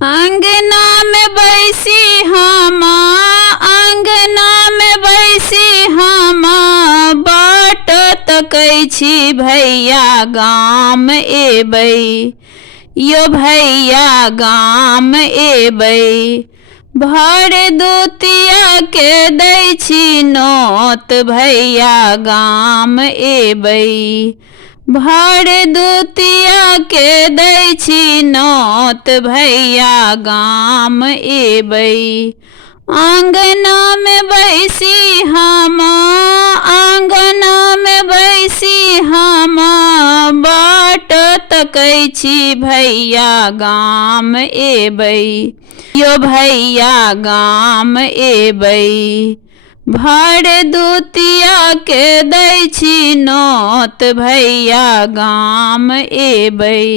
अंगना में बैसी हम बाट तकै छी भैया गाम एबै, यो भैया गाम एबै। भर दुतिया के दै छी नोत भैया गाम एबै, भर दुतिया के दै छी नोत भैया गाम एबै। आंगना में बैसी हम बाट तकै छी भैया गाम एबै, यो भैया गाम एबै। भर दुतिया के दै छी नोत भैया गाम एबै।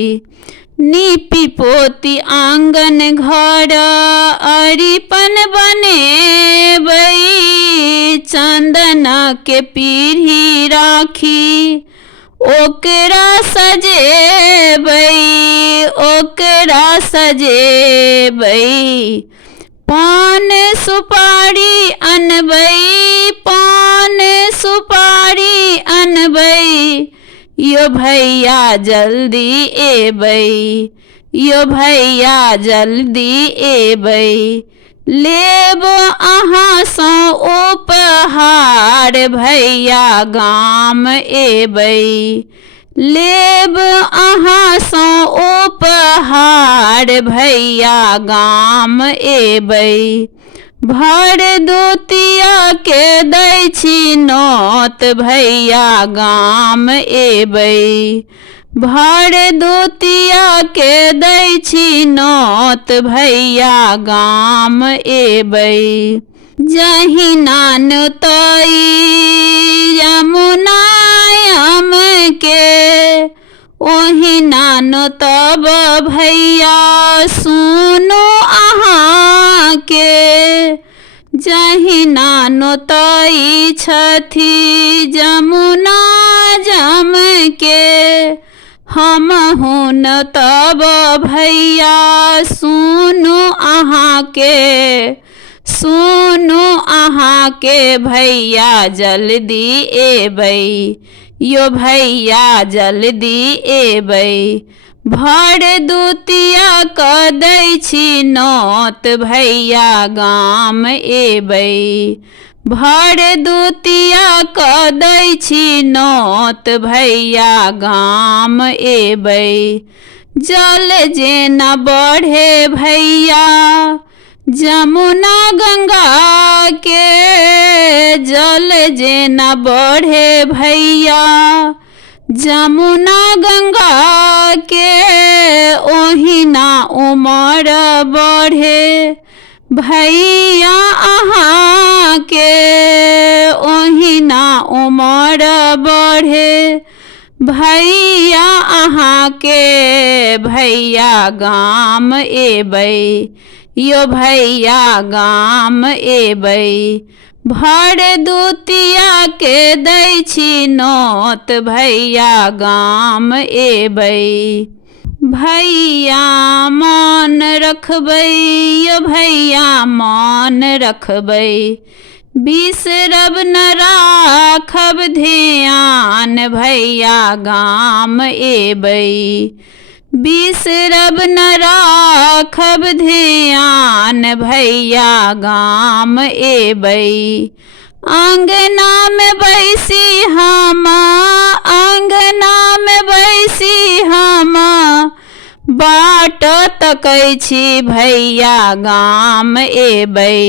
नीपी पोती आंगन घर अरिपन बनेबै, चंदना के पीढ़ी राखी ओकरा सजेबै। पान सुपारी अनबै, यो भैया जल्दी एबै, यो भैया जल्दी एबै। लेब अहाँ सँ उपहार भैया गाम एबै, लेब अहाँ सँ उपहार भैया गाम एबै। भर दुतिया के दै छी नोत भैया गाम एबै, भर दुतिया के दै छी नोत भैया गाम एबै। जहिना नोतई यमुनायम के, ओहिना नोतब भैया सुनु अहाँ के। जहिना नोतई छथि जमुना जम के, हमहु नोतब भैया सुनु अहाँ के भैया जल्दी एबै, यो भैया जल्दी एबै। भर दुतिया क दै छी नोत भैया गाम एबै, भर दुतिया क दै छी नोत भैया गाम एबै। जल जेना बढ़े भैया जमुना गंगा के, जल जेना बढ़े भैया जमुना गंगा के, ओहिना उमर बढ़े भैया अहाँ के, ओहिना उमर बढ़े भैया अहाँ के। भैया गाम एबै, यो भैया गाम एबै। भर दुतिया के दै छी नोत भैया गाम एबै। भैया मान रखबै, यो भैया मान रखबै। बिसरब न राखब ध्यान भैया गाम एबै, बिसरब न राखब ध्यान भैया गाम एबै। आंगना में बैसी हम बाट तकै छी भैया गाम एबै,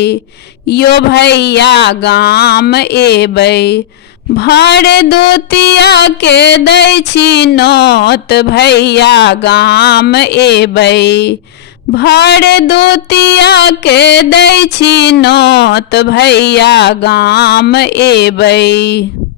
यो भैया गाम एबै। भर दुतिया के दै छी नोत भैया गाम एबै, भर दुतिया के दै छी नोत भैया गाम एबै।